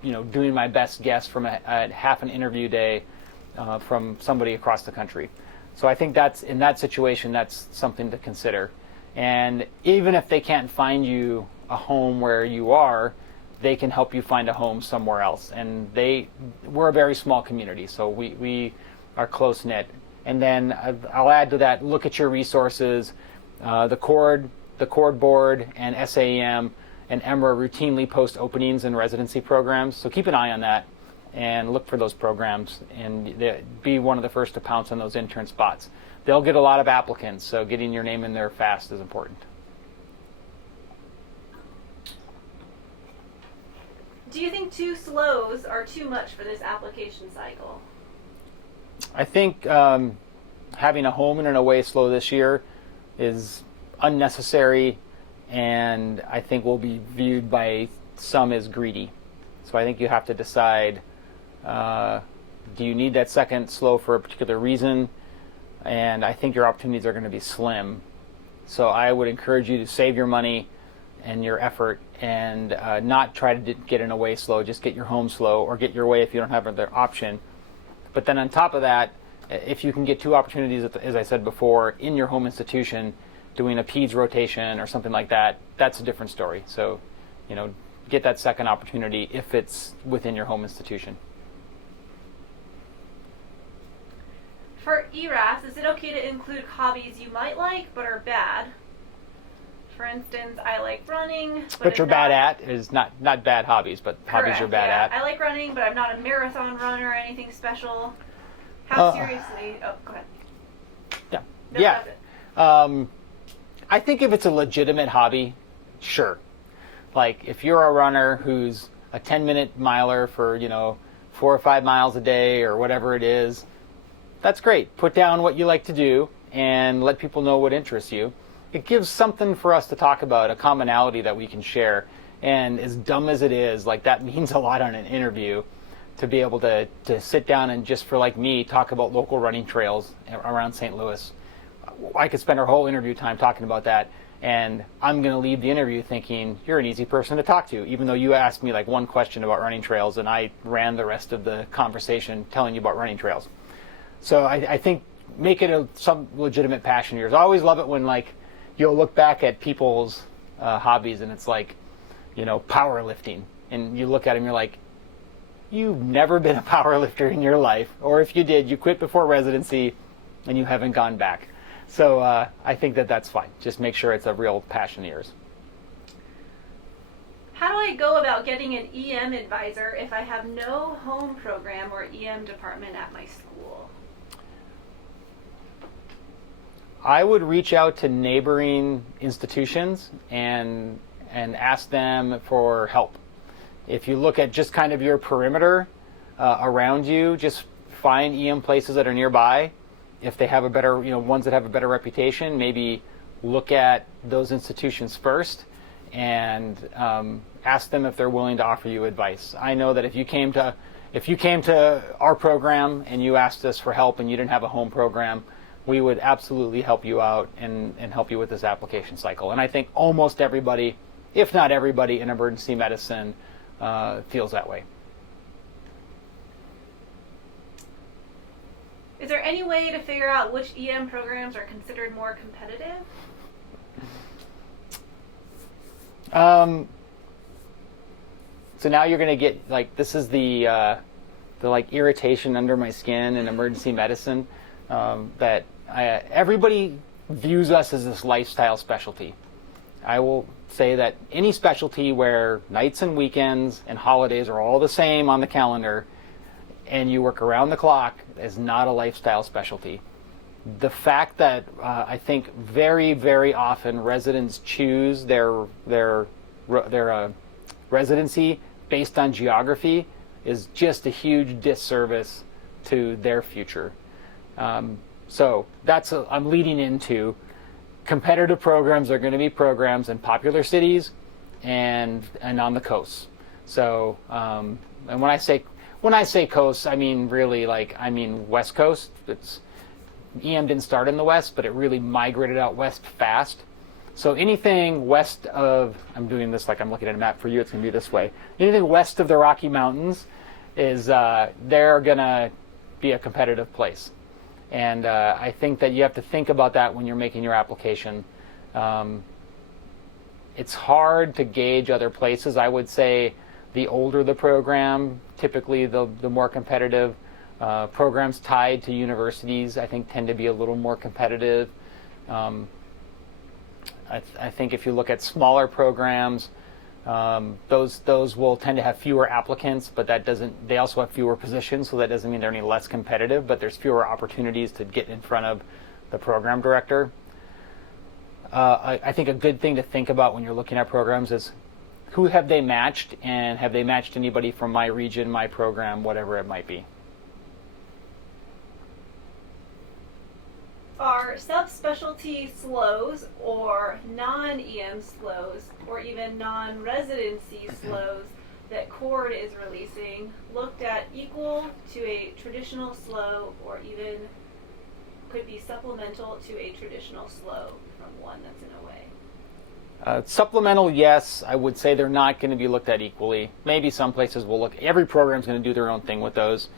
doing my best guess from a half an interview day from somebody across the country. So I think in that situation, that's something to consider. And even if they can't find you a home where you are, they can help you find a home somewhere else. And we're a very small community, so we are close knit. And then I'll add to that, look at your resources. The Cord Board and SAAM and EMRA routinely post openings in residency programs, so keep an eye on that and look for those programs and be one of the first to pounce on those intern spots. They'll get a lot of applicants, so getting your name in there fast is important. Do you think 2 SLOEs are too much for this application cycle? I think having a home and an away SLOE this year is unnecessary, and I think will be viewed by some as greedy. So I think you have to decide, do you need that second SLOE for a particular reason? And I think your opportunities are going to be slim. So I would encourage you to save your money and your effort and not try to get an away SLOE, just get your home SLOE, or get your away if you don't have another option. But then on top of that, if you can get 2 opportunities, as I said before, in your home institution, doing a PEDS rotation or something like that, that's a different story. So, get that second opportunity if it's within your home institution. For ERAS, is it okay to include hobbies you might like but are bad? For instance, I like running, but you're bad at is not bad hobbies, but correct, hobbies you're bad at. I like running, but I'm not a marathon runner or anything special. How seriously? Oh, go ahead. Yeah. No, yeah. that's it. I think if it's a legitimate hobby, sure. Like if you're a runner who's a 10-minute miler for 4 or 5 miles a day or whatever it is, that's great. Put down what you like to do and let people know what interests you. It gives something for us to talk about, a commonality that we can share. And as dumb as it is, like that means a lot on an interview to be able to sit down and just for like me, talk about local running trails around St. Louis. I could spend our whole interview time talking about that, and I'm going to leave the interview thinking you're an easy person to talk to, even though you asked me like one question about running trails and I ran the rest of the conversation telling you about running trails. So I think make it some legitimate passion of yours. I always love it when like you'll look back at people's hobbies and it's like, powerlifting, and you look at them, you're like, you've never been a power lifter in your life, or if you did, you quit before residency and you haven't gone back. So I think that's fine. Just make sure it's a real passion of yours. How do I go about getting an EM advisor if I have no home program or EM department at my school? I would reach out to neighboring institutions and ask them for help. If you look at just kind of your perimeter around you, just find EM places that are nearby if they have a better, ones that have a better reputation, maybe look at those institutions first and ask them if they're willing to offer you advice. I know that if you came to our program and you asked us for help and you didn't have a home program, we would absolutely help you out and help you with this application cycle. And I think almost everybody, if not everybody, in emergency medicine feels that way. Is there any way to figure out which EM programs are considered more competitive? So now you're going to get this is the irritation under my skin in emergency medicine that everybody views us as this lifestyle specialty. I will say that any specialty where nights and weekends and holidays are all the same on the calendar and you work around the clock is not a lifestyle specialty. The fact that I think very, very often residents choose their residency based on geography is just a huge disservice to their future. So that's I'm leading into competitive programs are going to be programs in popular cities and on the coast. So and when I say coast, I mean really West Coast. EM didn't start in the West, but it really migrated out west fast. So anything west of, I'm doing this like I'm looking at a map for you, it's going to be this way. Anything west of the Rocky Mountains is, they're going to be a competitive place. And I think that you have to think about that when you're making your application. It's hard to gauge other places. I would say the older the program, typically the more competitive. Programs tied to universities, I think, tend to be a little more competitive. I think if you look at smaller programs, those will tend to have fewer applicants, but they also have fewer positions, so that doesn't mean they're any less competitive, but there's fewer opportunities to get in front of the program director. I think a good thing to think about when you're looking at programs is who have they matched, and have they matched anybody from my region, my program, whatever it might be. Are subspecialty SLOEs or non-EM SLOEs or even non-residency SLOEs that CORD is releasing looked at equal to a traditional SLOE, or even could be supplemental to a traditional SLOE from one that's in a way? Supplemental, yes. I would say they're not going to be looked at equally. Maybe some places will look. Every program is going to do their own thing with those.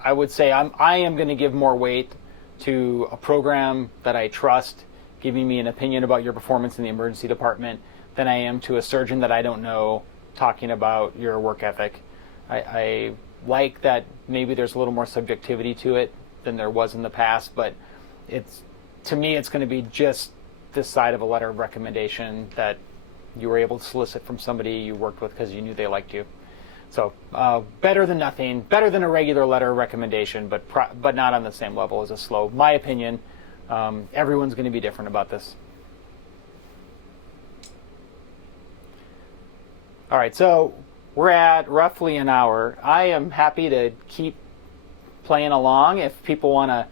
I would say I am going to give more weight to a program that I trust giving me an opinion about your performance in the emergency department than I am to a surgeon that I don't know talking about your work ethic. I like that maybe there's a little more subjectivity to it than there was in the past, but to me it's going to be just this side of a letter of recommendation that you were able to solicit from somebody you worked with because you knew they liked you. So better than nothing, better than a regular letter of recommendation, but not on the same level as a SLOE. My opinion, everyone's going to be different about this. All right, so we're at roughly an hour. I am happy to keep playing along if people want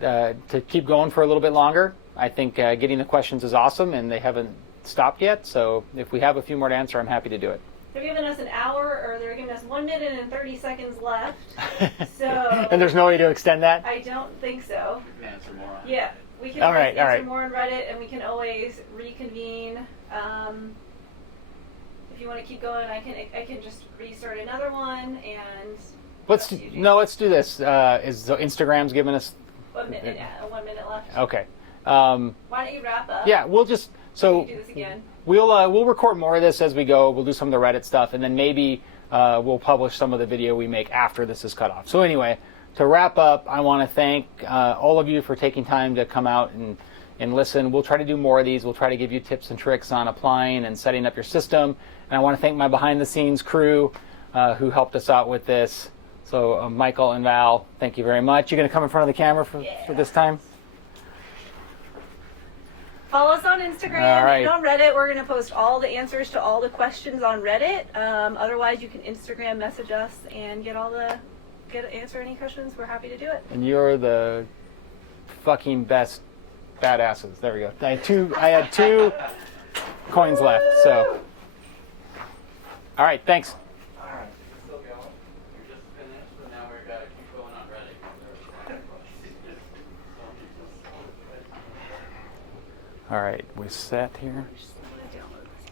to keep going for a little bit longer. I think getting the questions is awesome, and they haven't stopped yet. So if we have a few more to answer, I'm happy to do it. They're giving us an hour, or they're giving us 1 minute and 30 seconds left. So and there's no way to extend that? I don't think so. We can answer more on it. Yeah, we can answer more on Reddit, and we can always reconvene. If you want to keep going, I can just restart another one, and let's do this. Is Instagram's giving us 1 minute? 1 minute left. Okay. Why don't you wrap up? Yeah, we'll just do this again. We'll record more of this as we go. We'll do some of the Reddit stuff, and then maybe we'll publish some of the video we make after this is cut off. So anyway, to wrap up, I want to thank all of you for taking time to come out and listen. We'll try to do more of these. We'll try to give you tips and tricks on applying and setting up your system. And I want to thank my behind-the-scenes crew who helped us out with this. So Michael and Val, thank you very much. You're going to come in front of the camera for this time? Follow us on Instagram and on Reddit. We're going to post all the answers to all the questions on Reddit. Otherwise, you can Instagram message us and get all the answer any questions, we're happy to do it. And you're the fucking best badasses. There we go. I had two coins left, so. All right, thanks. All right, still going. You're just finished, but now we've got to keep going on Reddit. All right, we set here.